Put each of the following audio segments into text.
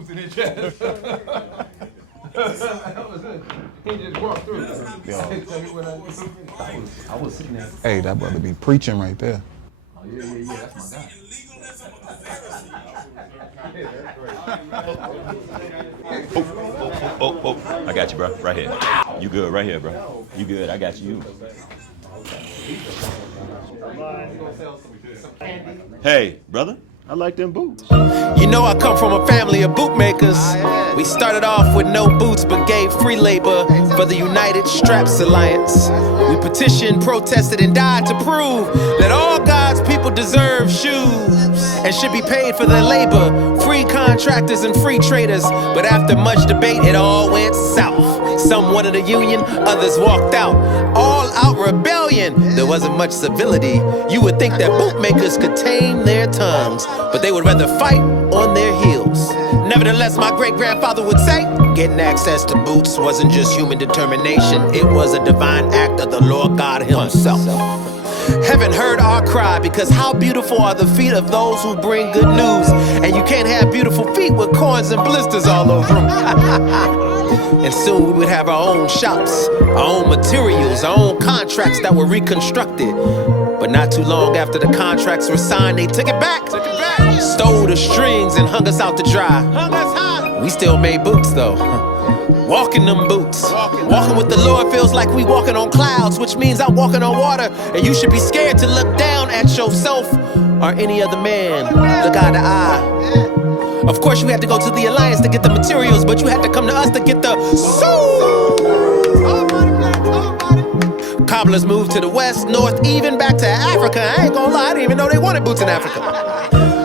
boots in his chest. He just walked through. I was sitting there. Hey, that brother be preaching right there. Oh, yeah, that's my guy. Oh, I got you, bro. Right here. You good, right here, bro. You good, I got you. Hey, brother. I like them boots. You know I come from a family of bootmakers. We started off with no boots but gave free labor for the United Straps Alliance. We petitioned, protested, and died to prove that all God's people deserve shoes and should be paid for their labor. Free contractors and free traders. But after much debate, it all went south. Some wanted a union, others walked out. All-out rebellion. There wasn't much civility. You would think that bootmakers could tame their tongues, but they would rather fight on their heels. Nevertheless, my great-grandfather would say, getting access to boots wasn't just human determination, it was a divine act of the Lord God himself. Heaven heard our cry, because how beautiful are the feet of those who bring good news. And you can't have beautiful feet with corns and blisters all over them. And soon we would have our own shops, our own materials, our own contracts that were reconstructed. But not too long after the contracts were signed, they took it back. Stole the strings and hung us out to dry. We still made boots though. Walking them boots. Walking with the Lord feels like we walking on clouds, which means I'm walking on water. And you should be scared to look down at yourself or any other man. Look eye to eye. Of course you had to go to the Alliance to get the materials, but you had to come to us to get the soul. Cobblers moved to the west, north, even back to Africa. I ain't gonna lie, I didn't even know they wanted boots in Africa.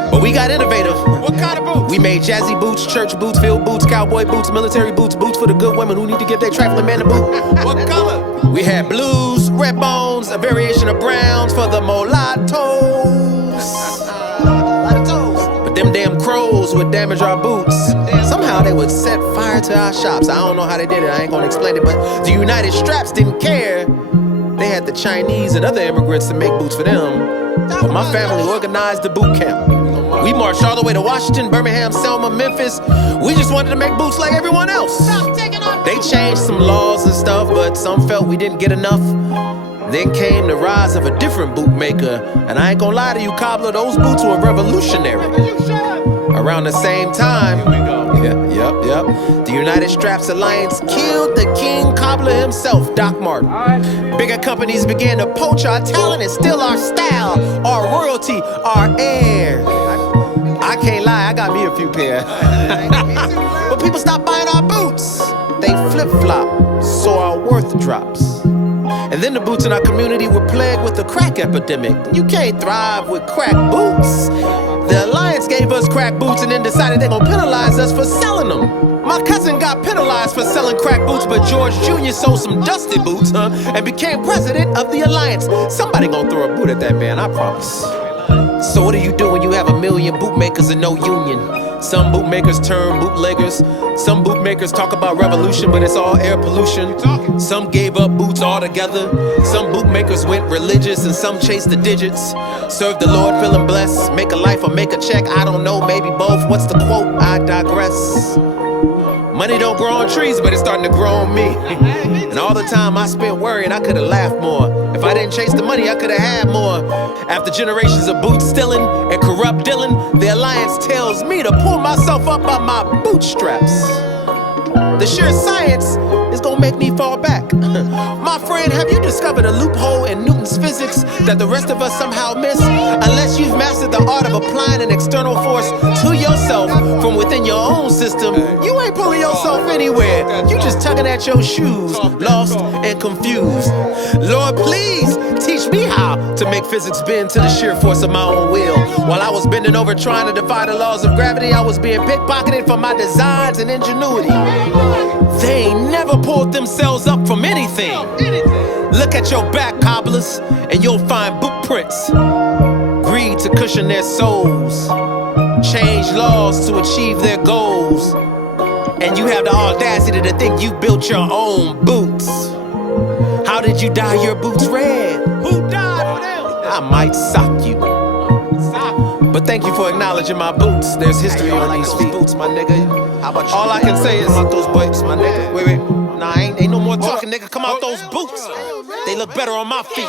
But we got innovative. What kind of boots? We made jazzy boots, church boots, field boots, cowboy boots, military boots, boots for the good women who need to give their trifling man a boot. What color? We had blues, red bones, a variation of browns for the mulattoes. But them damn crows would damage our boots. Somehow they would set fire to our shops. I don't know how they did it, I ain't gonna explain it, but the United Straps didn't care. They had the Chinese and other immigrants to make boots for them. But my family organized the boot camp. We marched all the way to Washington, Birmingham, Selma, Memphis. We just wanted to make boots like everyone else. They changed some laws and stuff, but some felt we didn't get enough. Then came the rise of a different bootmaker. And I ain't gonna lie to you, cobbler, those boots were revolutionary. Around the same time, the United Straps Alliance killed the king cobbler himself, Doc Martin. Bigger companies began to poach our talent and steal our style, our royalty, our air. I can't lie, I got me a few pair. But people stopped buying our boots. They flip-flop, so our worth drops. And then the boots in our community were plagued with the crack epidemic. You can't thrive with crack boots. The Alliance gave us crack boots and then decided they're gonna penalize us for selling them. My cousin got penalized for selling crack boots, but George Jr. sold some dusty boots, and became president of the Alliance. Somebody gonna throw a boot at that man, I promise. So what do you do when you have a million bootmakers and no union? Some bootmakers turn bootleggers. Some bootmakers talk about revolution, but it's all air pollution. Some gave up boots altogether. Some bootmakers went religious and some chased the digits. Serve the Lord feeling blessed. Make a life or make a check, I don't know, maybe both. What's the quote? I digress. Money don't grow on trees, but it's starting to grow on me. And all the time I spent worrying, I could've laughed more. If I didn't chase the money, I could've had more. After generations of boot stealing and corrupt dealing, the Alliance tells me to pull myself up by my bootstraps. The sheer science is gonna make me fall back. My friend, have you discovered a loophole in Newton's physics that the rest of us somehow miss? Unless you've mastered the art of applying an external force to yourself from within your own system, you ain't pulling yourself anywhere. You just tugging at your shoes, lost and confused. Lord, please teach me how to make physics bend to the sheer force of my own will. While I was bending over trying to defy the laws of gravity, I was being pickpocketed for my designs and ingenuity. They ain't never pulled themselves up from anything. Look at your back, cobblers, and you'll find boot prints. Greed to cushion their souls. Change laws to achieve their goals. And you have the audacity to think you built your own boots. How did you dye your boots red? Who died for them? I might sock you. But thank you for acknowledging my boots. There's history on these feet. Boots, my nigga. How about you? All I can say is out those boots, my nigga. Wait. Nah, ain't no more talking, nigga. Come out those boots. They look better on my feet.